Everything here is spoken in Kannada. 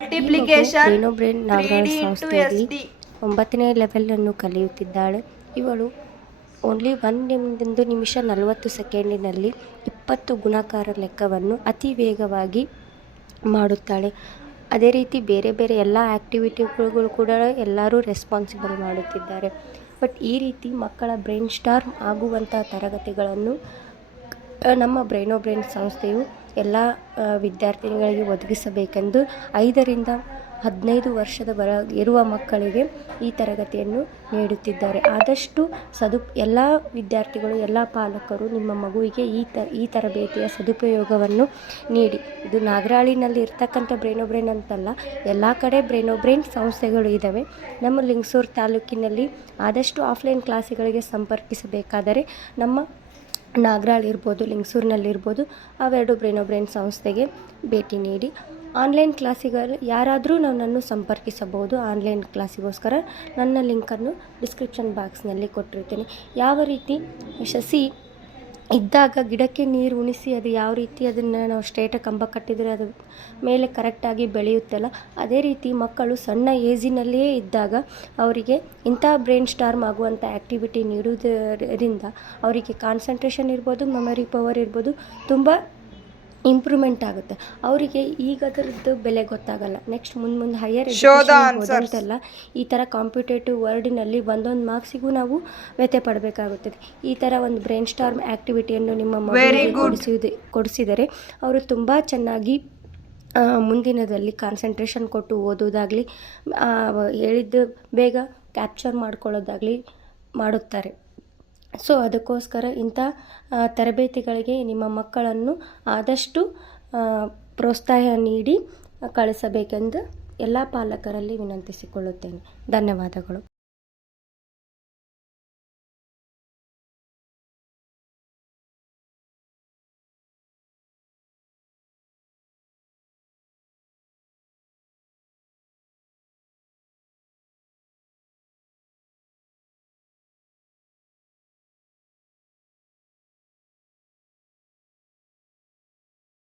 Multiplication Brainobrain Nagaraj 3D into ಸಂಸ್ಥೆಯಲ್ಲಿ SD 9ನೇ ಲೆವೆಲ್ ಅನ್ನು ಕಲಿಯುತ್ತಿದ್ದಾಳೆ. ಇವಳು ಓನ್ಲಿ 1 ನಿಮಿಷ 40 ಸೆಕೆಂಡಿನಲ್ಲಿ 20 ಗುಣಾಕಾರ ಲೆಕ್ಕವನ್ನು ಅತಿ ವೇಗವಾಗಿ ಮಾಡುತ್ತಾಳೆ. ಅದೇ ರೀತಿ ಬೇರೆ ಬೇರೆ ಎಲ್ಲ ಆ್ಯಕ್ಟಿವಿಟಿಗಳು ಕೂಡ ಎಲ್ಲರೂ ರೆಸ್ಪಾನ್ಸಿಬಲ್ ಮಾಡುತ್ತಿದ್ದಾರೆ. ಬಟ್ ಈ ರೀತಿ ಮಕ್ಕಳ ಬ್ರೈನ್ ಸ್ಟಾರ್ಮ್ ಆಗುವಂಥ ತರಗತಿಗಳನ್ನು ನಮ್ಮ ಬ್ರೈನೋ ಬ್ರೈನ್ ಸಂಸ್ಥೆಯು ಎಲ್ಲ ವಿದ್ಯಾರ್ಥಿನಿಗಳಿಗೆ ಒದಗಿಸಬೇಕೆಂದು 5ರಿಂದ 15 ವರ್ಷದ ಇರುವ ಮಕ್ಕಳಿಗೆ ಈ ತರಗತಿಯನ್ನು ನೀಡುತ್ತಿದ್ದಾರೆ. ಆದಷ್ಟು ಎಲ್ಲ ವಿದ್ಯಾರ್ಥಿಗಳು, ಎಲ್ಲ ಪಾಲಕರು ನಿಮ್ಮ ಮಗುವಿಗೆ ಈ ತರಬೇತಿಯ ಸದುಪಯೋಗವನ್ನು ನೀಡಿ. ಇದು ನಾಗರಾಳಿನಲ್ಲಿ ಇರ್ತಕ್ಕಂಥ ಬ್ರೈನೋ ಬ್ರೈನ್ ಅಂತಲ್ಲ, ಎಲ್ಲ ಕಡೆ ಬ್ರೈನೋ ಬ್ರೈನ್ ಸಂಸ್ಥೆಗಳು ಇದ್ದಾವೆ. ನಮ್ಮ ಲಿಂಗಸೂರು ತಾಲೂಕಿನಲ್ಲಿ ಆದಷ್ಟು ಆಫ್ಲೈನ್ ಕ್ಲಾಸುಗಳಿಗೆ ಸಂಪರ್ಕಿಸಬೇಕಾದರೆ ನಮ್ಮ ನಾಗರಾಳ್ ಇರ್ಬೋದು, ಲಿಂಗಸೂರಿನಲ್ಲಿರ್ಬೋದು, ಅವೆರಡು ಬ್ರೈನೋ ಬ್ರೈನ್ ಸಂಸ್ಥೆಗೆ ಭೇಟಿ ನೀಡಿ. ಆನ್ಲೈನ್ ಕ್ಲಾಸಿಗೆ ಯಾರಾದರೂ ನನ್ನನ್ನು ಸಂಪರ್ಕಿಸಬಹುದು. ಆನ್ಲೈನ್ ಕ್ಲಾಸಿಗೋಸ್ಕರ ನನ್ನ ಲಿಂಕನ್ನು ಡಿಸ್ಕ್ರಿಪ್ಷನ್ ಬಾಕ್ಸ್ನಲ್ಲಿ ಕೊಟ್ಟಿರ್ತೀನಿ. ಯಾವ ರೀತಿ ಸಸಿ ಇದ್ದಾಗ ಗಿಡಕ್ಕೆ ನೀರು ಉಣಿಸಿ ಅದು ಯಾವ ರೀತಿ ಅದನ್ನು ನಾವು ಸ್ಟ್ರೇಟಾಗಿ ಕಂಬ ಕಟ್ಟಿದರೆ ಅದು ಮೇಲೆ ಕರೆಕ್ಟಾಗಿ ಬೆಳೆಯುತ್ತಲ್ಲ, ಅದೇ ರೀತಿ ಮಕ್ಕಳು ಸಣ್ಣ ಏಜಿನಲ್ಲಿಯೇ ಇದ್ದಾಗ ಅವರಿಗೆ ಇಂಥ ಬ್ರೈನ್ ಸ್ಟಾರ್ಮ್ ಆಗುವಂಥ ಆ್ಯಕ್ಟಿವಿಟಿ ನೀಡುವುದರಿಂದ ಅವರಿಗೆ ಕಾನ್ಸಂಟ್ರೇಷನ್ ಇರ್ಬೋದು, ಮೆಮೊರಿ ಪವರ್ ಇರ್ಬೋದು, ತುಂಬ ಇಂಪ್ರೂವ್ಮೆಂಟ್ ಆಗುತ್ತೆ. ಅವರಿಗೆ ಈಗ ಅದರದ್ದು ಬೆಲೆ ಗೊತ್ತಾಗಲ್ಲ. ನೆಕ್ಸ್ಟ್ ಮುಂದೆ ಹೈಯರ್ ಎಜುಕೇಷನ್ ಹೋದಂತೆಲ್ಲ ಈ ಥರ ಕಾಂಪಿಟೇಟಿವ್ ವರ್ಲ್ಡಿನಲ್ಲಿ ಒಂದೊಂದು ಮಾರ್ಕ್ಸಿಗೂ ನಾವು ವ್ಯಥೆ ಪಡಬೇಕಾಗುತ್ತದೆ. ಈ ಥರ ಒಂದು ಬ್ರೈನ್ ಸ್ಟಾರ್ಮ್ ಆ್ಯಕ್ಟಿವಿಟಿಯನ್ನು ನಿಮ್ಮ ಮಗುವಿಗೆ ಕೊಡಿಸಿದರೆ ಅವರು ತುಂಬ ಚೆನ್ನಾಗಿ ಮುಂದಿನದಲ್ಲಿ ಕಾನ್ಸಂಟ್ರೇಷನ್ ಕೊಟ್ಟು ಓದೋದಾಗಲಿ, ಹೇಳಿದ್ದು ಬೇಗ ಕ್ಯಾಪ್ಚರ್ ಮಾಡ್ಕೊಳ್ಳೋದಾಗಲಿ ಮಾಡುತ್ತಾರೆ. ಸೊ ಅದಕ್ಕೋಸ್ಕರ ಇಂಥ ತರಬೇತಿಗಳಿಗೆ ನಿಮ್ಮ ಮಕ್ಕಳನ್ನು ಆದಷ್ಟು ಪ್ರೋತ್ಸಾಹ ನೀಡಿ ಕಳಿಸಬೇಕೆಂದು ಎಲ್ಲ ಪಾಲಕರಲ್ಲಿ ವಿನಂತಿಸಿಕೊಳ್ಳುತ್ತೇನೆ. ಧನ್ಯವಾದಗಳು.